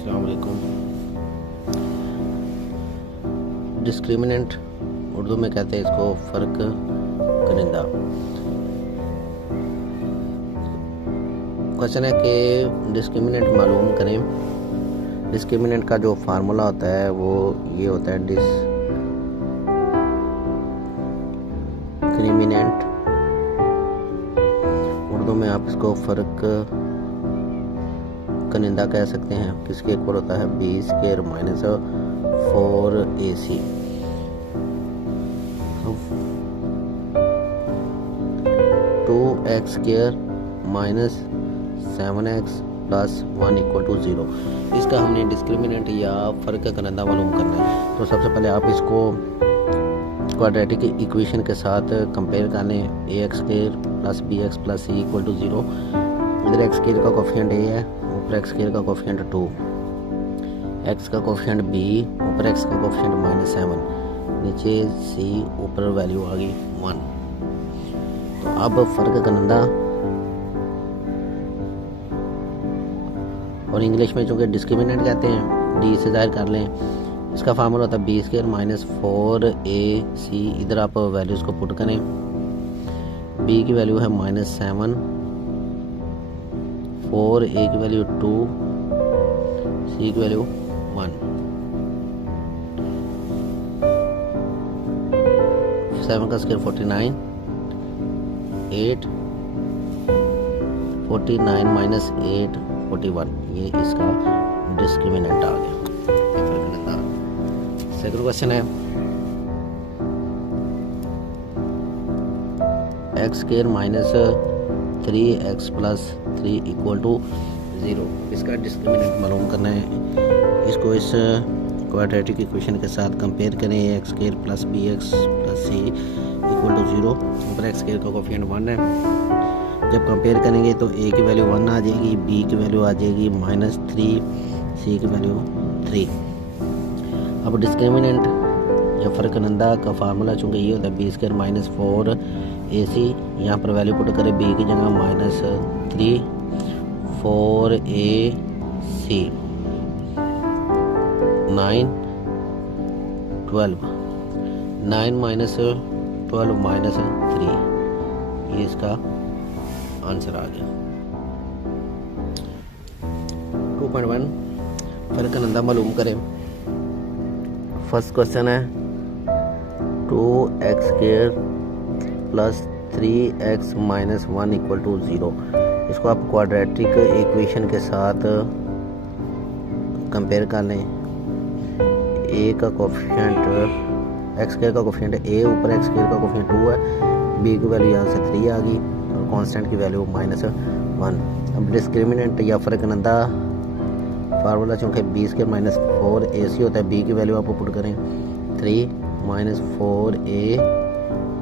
अस्सलाम वालेकुम। डिस्क्रिमिनेंट उर्दू में कहते हैं इसको फ़र्क कनिंदा। क्वेश्चन है कि डिस्क्रिमिनेंट मालूम करें। डिस्क्रिमिनेंट का जो फार्मूला होता है वो ये होता है डिस्क्रिमिनेंट, उर्दू में आप इसको फ़र्क कनिंदा कह सकते हैं। किसके इक्वल होता है b² minus 4ac। 2x² minus 7x plus 1 equal to 0। इसका हमने डिस्क्रिमिनेंट या फ़र्क कनिंदा मालूम करना है। तो सबसे पहले आप इसको क्वाड्रेटिक इक्वेशन के साथ कंपेयर कर लें। ax² plus bx plus c equal to 0। इधर x² का कोफिशिएंट a है, ऊपर x² का कोफिशिएंट 2, x का कोफिशिएंट b, ऊपर x का कोफिशिएंट -7, नीचे c, ऊपर वैल्यू आ गई 1। तो अब फ़र्क कनिंदा, और इंग्लिश में चूँकि डिस्क्रिमिनेंट कहते हैं, डी से ज़ाहिर कर लें। इसका फार्मूला होता है b² माइनस 4ac। इधर आप वैल्यूज़ को पुट करें। b की वैल्यू है -7, 4a की वैल्यू 2, c की वैल्यू 1। 7 का स्क्वायर 49, 8, 49 माइनस 8 41। ये इसका डिस्क्रिमिनेंट आ गया। सेकंड क्वेश्चन है x² minus 3x plus 3 equal to 0। इसका डिस्क्रिमिनेंट मालूम करना है। इसको इस क्वाड्रेटिक इक्वेशन के साथ कंपेयर करें। x² plus bx plus c equal to 0। ऊपर x² का कोफिशिएंट 1 है। जब कंपेयर करेंगे तो a की वैल्यू 1 आ जाएगी, b की वैल्यू आ जाएगी -3, c की वैल्यू 3। अब डिस्क्रिमिनेंट या फ़र्क कनिंदा का फार्मूला चूँकि ये होता है b² माइनस 4ac। यहाँ पर वैल्यू पुट करें b की जगह -3, 4ac, 9, 12, 9 माइनस 12 माइनस 3। ये इसका आंसर आ गया। 2.1 फ़र्क कनिंदा मालूम करें। फर्स्ट क्वेश्चन है 2x² plus 3x minus 1 equal to 0। इसको आप क्वाड्रेटिक इक्वेशन के साथ कंपेयर कर लें। a का कोफिशिएंट, x² का कोफिशिएंट a, ऊपर x² का कोफिशिएंट 2 है, b की वैल्यू यहाँ से 3 आ गई और कांस्टेंट की वैल्यू -1। अब डिस्क्रिमिनेंट या फ़र्क कनिंदा फार्मूला चूँकि b² माइनस 4ac होता है। b की वैल्यू आप पुट करें 3 माइनस 4a,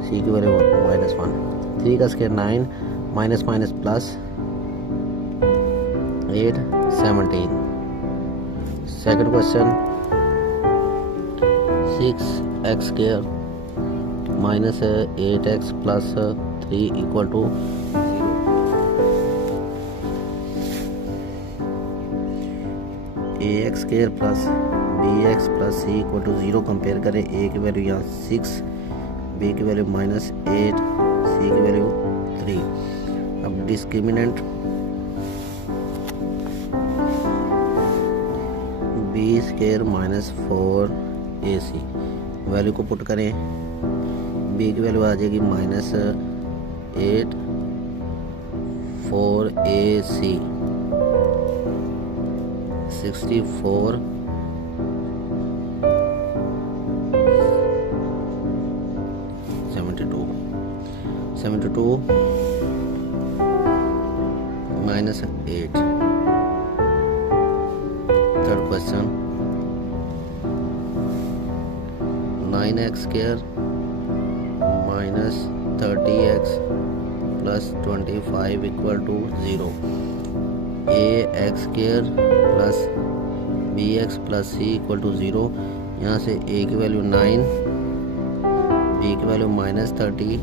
c की वैल्यू -1। 3 का square 9, minus minus plus 8, 17। Second question 6x² minus 8x plus 3 equal to 0। ax² plus bx plus c equal to 0 compare करें। a की value यहाँ 6, b की वैल्यू -8, c की value 3। अब discriminant b² minus 4ac, value को put करें। b की value आ जाएगी -8, 4ac, 64, 72 minus 8। Third question 9x² minus 30x plus 25 equal to 0। ax² plus bx plus c equal to 0। यहाँ से a की वैल्यू 9, b की वैल्यू -30,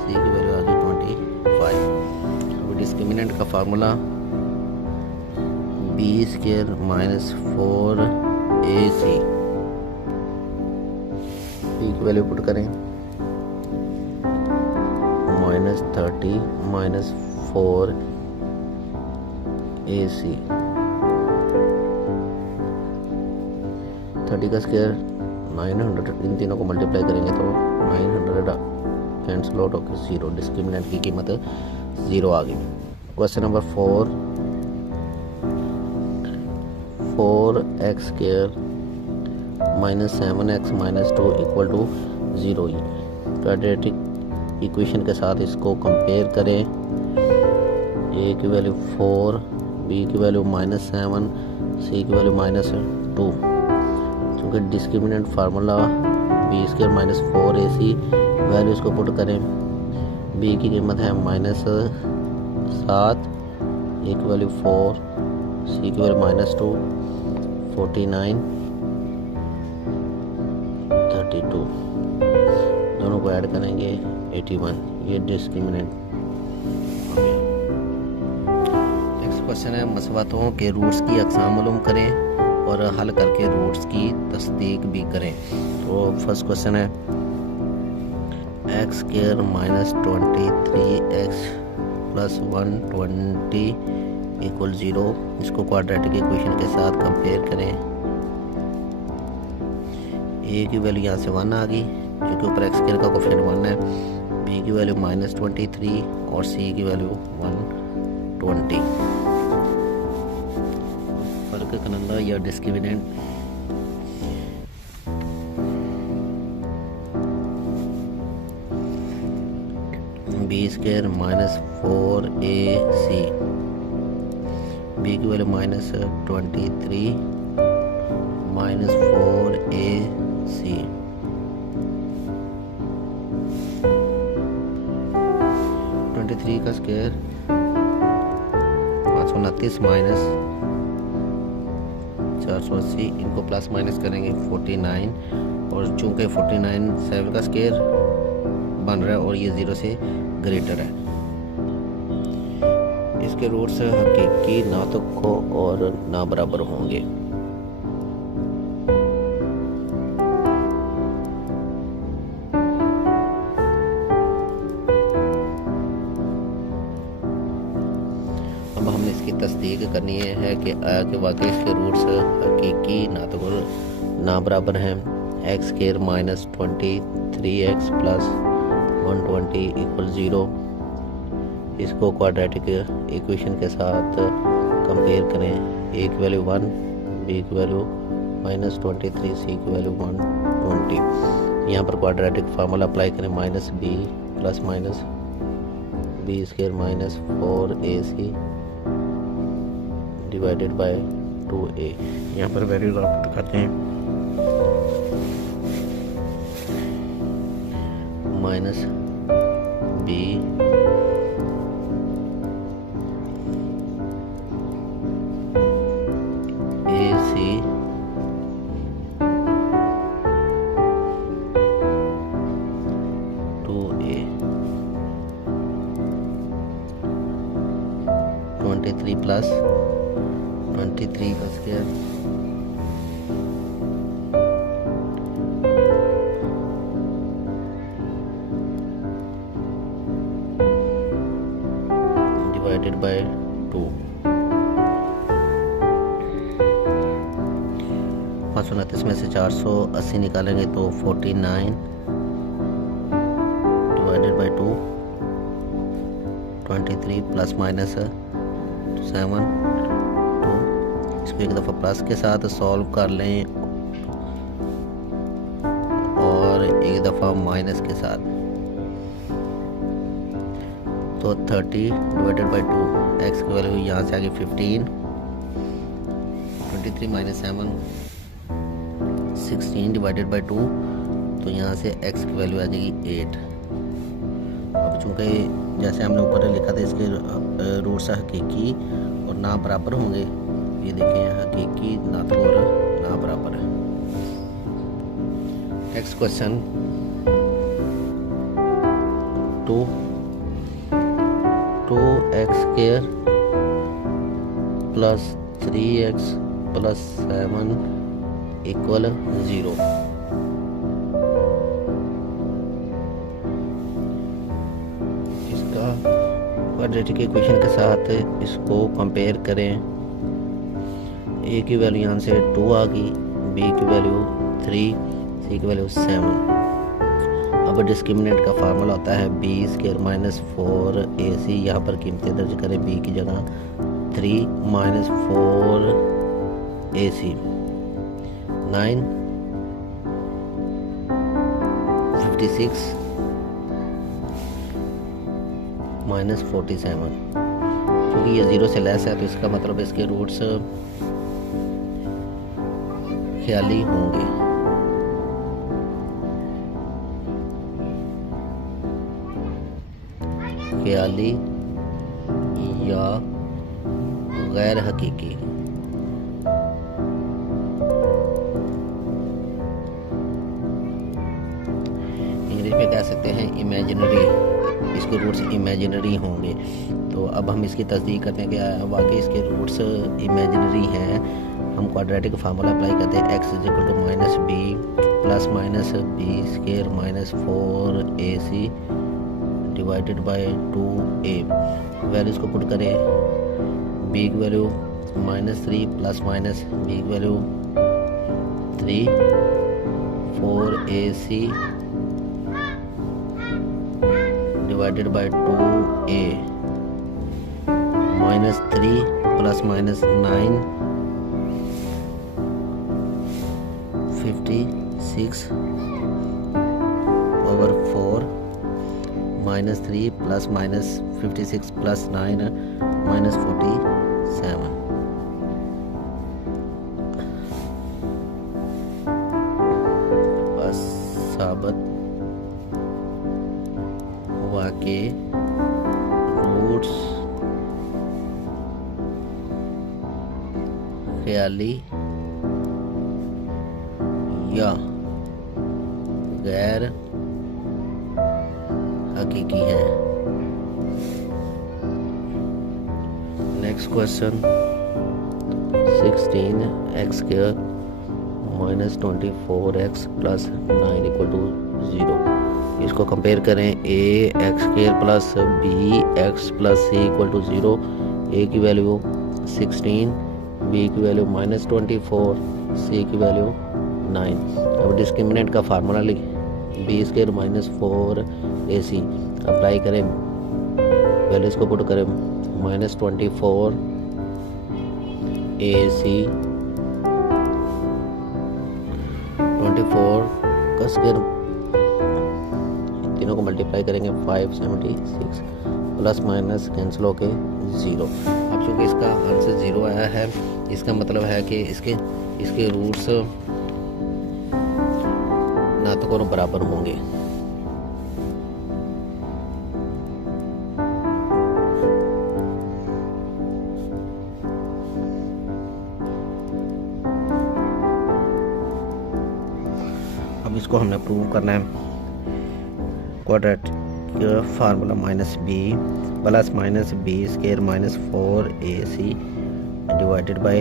c की वैल्यू आ गई 25। अब डिस्क्रिमिनेंट का formula B square minus 4ac, B की वैल्यू पुट करें -30 माइनस 4ac, 30 का स्क्वायर 900, इन तीनों को मल्टीप्लाई करेंगे तो 900 कैंसिल आउट होकर 0, डिस्क्रिमिनेंट की कीमत 0 आ गई। Question number 4x square minus 7x minus 2 equal to 0। Quadratic equation के साथ इसको कंपेयर करें। ए की वैल्यू 4, बी की वैल्यू -7, सी की वैल्यू -2। क्योंकि discriminant formula B square minus 4ac, value इसको पुट करें। बी की कीमत है -7, ए की वैल्यू 4, सी की वैल्यू -2, 49, 32, दोनों को ऐड करेंगे 81, ये डिस्क्रिमिनेंट हो गया। नेक्स्ट क्वेश्चन है मसवातों के रूट्स की अक़साम मालूम करें और हल करके रूट्स की तस्दीक भी करें। तो फर्स्ट क्वेश्चन है x square minus 23x plus 120 equal 0। इसको क्वाड्रेटिक इक्वेशन के साथ कंपेयर करें। ए की वैल्यू यहाँ से 1 आ गई क्योंकि ऊपर x स्क्वायर का कोफिशिएंट 1 है। बी की वैल्यू -23 और सी की वैल्यू 120। फर्क करना या discriminant B square minus 4ac, B की वैल्यू -23 माइनस 4ac, 23 का स्क्वायर 529 माइनस 480, इनको प्लस माइनस करेंगे 49, और चूंकि 49 7 का स्क्वायर बन रहा है और ये 0 से ग्रेटर है। इसके रूट्स हकीकी ना तो को और ना बराबर होंगे। अब हमने इसकी तस्दीक करनी है कि वाकई इसके रूट्स हकीकी ना तो ना बराबर हैं। X square minus 23x plus 120 equal 0। इसको क्वाड्रेटिक इक्वेशन के साथ कंपेयर करें। ए की वैल्यू 1, बी की वैल्यू -23, सी की वैल्यू 120। यहाँ पर क्वाड्रेटिक फार्मूला अप्लाई करें। -b plus minus B square minus 4ac divided by 2a। यहाँ पर वैल्यूज आप दिखाते हैं। -b ac to a 23 plus 23 का स्क्वायर डिवाइडेड बाय 2। 529 में से 480 निकालेंगे तो 49 डिवाइडेड बाय 2, 23 प्लस माइनस 7 2। इसको एक दफ़ा प्लस के साथ सॉल्व कर लें और एक दफ़ा माइनस के साथ, तो 30 डिवाइडेड बाई 2। एक्स की वैल्यू यहाँ से आगे 15, 23 माइनस 7 16 डिवाइडेड बाई 2, तो यहाँ से एक्स की वैल्यू आ जाएगी 8। अब चूँकि जैसे हमने ऊपर लिखा था इसके रूट्स हकीकी और ना बराबर होंगे, ये देखें हकीकी ना तो और ना बराबर है। Next question 2x square plus 3x + 7 = 0। इसका क्वाड्रेटिक इक्वेशन के साथ इसको कंपेयर करें। ए की वैल्यू यहाँ से 2 आ गई, बी की वैल्यू 3, सी की वैल्यू 7। अब डिस्क्रिमिनेंट का फार्मूला होता है b² - 4ac। यहाँ पर कीमतें दर्ज करें। b की जगह 3 - 4ac 9 56 - 47। क्योंकि ये 0 से लेस है तो इसका मतलब इसके रूट्स ख्याली होंगे। ख्याली या गैर हकीकी। इंग्लिश में कह सकते हैं इमेजिनरी, इसके रूट्स इमेजिनरी होंगे। तो अब हम इसकी तस्दीक करते हैं कि वाकई इसके रूट्स इमेजिनरी हैं। हम क्वाड्रेटिक फार्मूला अप्लाई करते हैं x = -b + -b² - 4ac divided by 2a। Values को पुट करें। b की वैल्यू -3 + b की value 3 4ac divided by 2a -3 + -9 56/4 -3 + -56 + 9 -47। बस साबित हुआ कि रूट्स ख्याली या गैर हकीकी है। Next question 16x² - 24x + 9 = 0। इसको कंपेयर करें। ax² + bx + c = 0। a की वैल्यू 16, b की वैल्यू -24, c की वैल्यू 9। अब डिस्क्रिमिनेंट का फार्मूला लिखें। b² - 4ac अप्लाई करें। वैल्यूज को पुट करें। -24 ac 24 का स्क्वायर, तीनों को मल्टीप्लाई करेंगे 576 प्लस माइनस कैंसिल होके 0। अब चूँकि इसका आंसर 0 आया है, इसका मतलब है कि इसके रूट्स ना तो दोनों बराबर होंगे। अब इसको हमने प्रूव करना है। Quadratic formula -b + -b² - 4ac divided by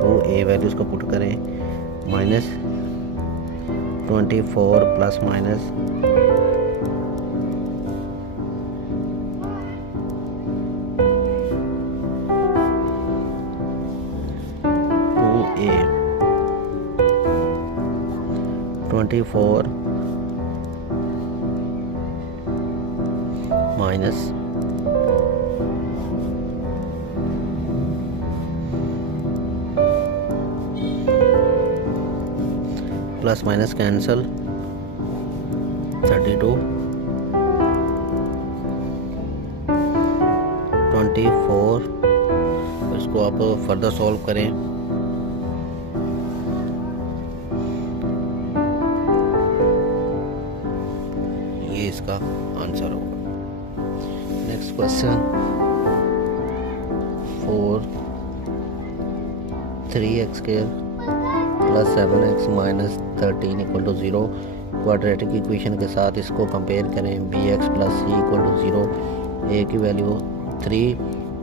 2a। Values को पुट करें। -24 plus minus a 24 minus plus minus cancel 32 24। इसको आप फर्दर सॉल्व करें। ये इसका आंसर होगा। Next question 4 3x² + 7x - 13 = 0। Quadratic equation के साथ इसको कंपेयर करें। bx + c = 0। a की वैल्यू 3,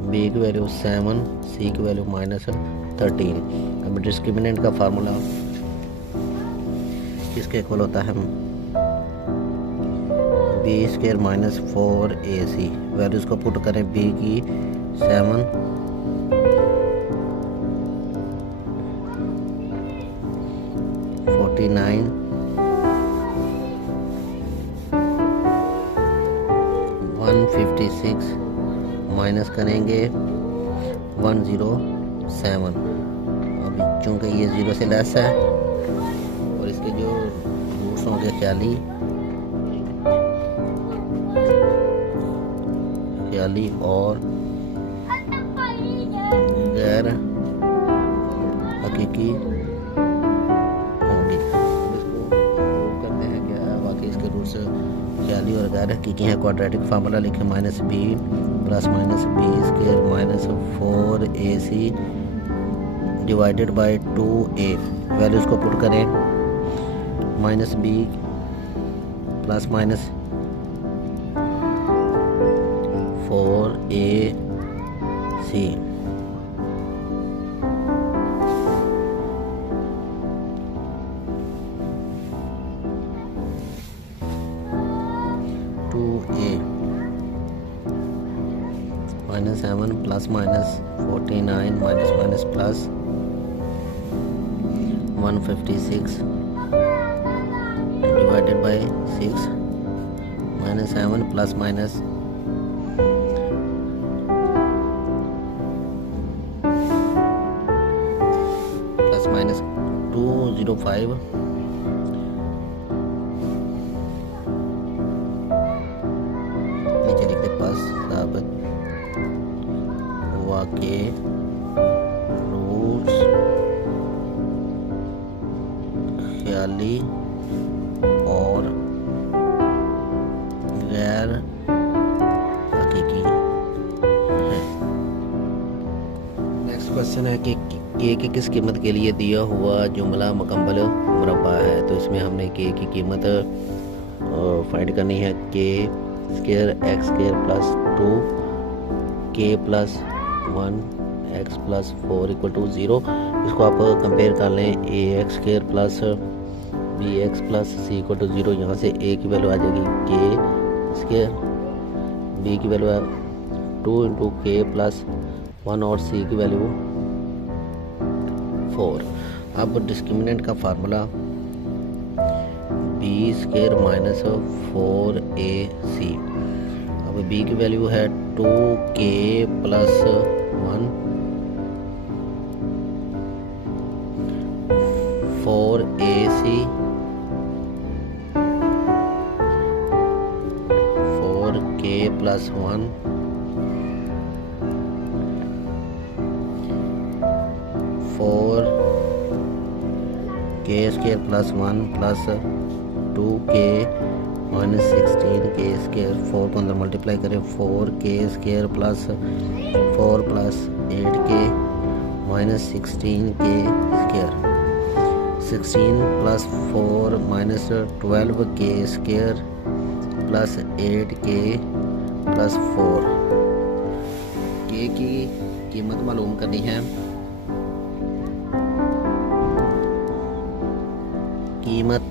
बी की वैल्यू 7, सी की वैल्यू -13। अब डिस्क्रिमिनेंट का फार्मूला किसके इक्वल होता है? b² - 4ac। वैल्यूज़ को पुट करें। b की 7, -49, -156 माइनस करेंगे 107। अब चूँकि ये 0 से लेस है और इसके जो रूट्स होंगे 40 और गैर हकीकी होंगी। इसको प्रूव करते हैं क्या वाकई इसके रूट्स 40 और गैर हकीकी हैं। क्वाड्रेटिक फार्मूला लिखें -b + -b² - 4ac divided by 2a। Values को पुट करें। -b + -4ac 2a -7 + -49 -+ 156 divided by 6 -7 + -205 नीचे लिखते पास साबित हुआ के रूट्स 40 और गैर हकीकी है। नेक्स्ट क्वेश्चन है कि के की किस कीमत के लिए दिया हुआ जुमला मुकम्मल मुरब्बा है। तो इसमें हमने के की कीमत फाइंड करनी है। k² x² + 2 k + 1 x + 4 = 0। इसको आप कंपेयर कर लें। ax² + bx + c = 0। यहाँ से a की वैल्यू आ जाएगी k², b की वैल्यू है 2 × k + 1 और c की वैल्यू 4। अब डिस्क्रिमिनेंट का फार्मूला b² - 4ac। अब b की वैल्यू है 2k + 1 4ac 4k + 1 4k² + 1 + 2k - 16k²। 4 को अंदर मल्टीप्लाई करें। 4k² + 4 + 8k - 16k²। 16 + 4 - 12k² + 8k + 4। k की कीमत मालूम करनी है। कीमत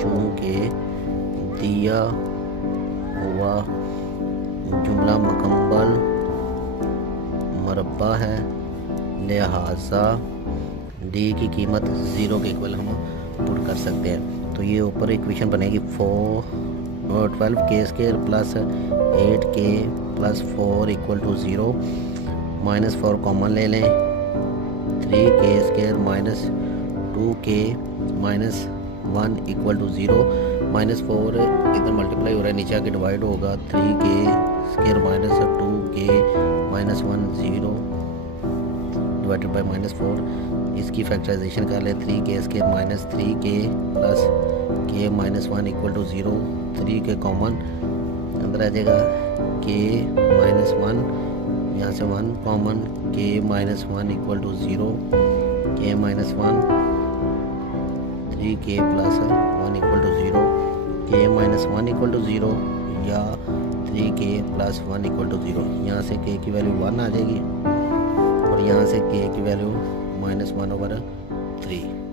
चूँकि दिया हुआ जुमला मुकम्मल मुरब्बा है लिहाजा डी की कीमत 0 के इक्वल हम पुट कर सकते हैं। तो ये ऊपर इक्वेशन बनेगी 12k² + 8k + 4 = 0। -4 कॉमन ले लें। 3k² - 2k - 1 = 0। -4 इधर मल्टीप्लाई हो रहा है, नीचे आके डिवाइड होगा। 3k² - 2k - 1 0 divided by -4। इसकी फैक्टराइजेशन कर लें। 3k² - 3k + k - 1 = 0। 3k common अंदर आ जाएगा। k - 1 यहाँ से 1 common. k - 1 = 0। k - 1 3k + 1 = 0। k - 1 = 0 या 3k+1 = 0। यहाँ से k की वैल्यू 1 आ जाएगी और यहाँ से k की वैल्यू -1/3।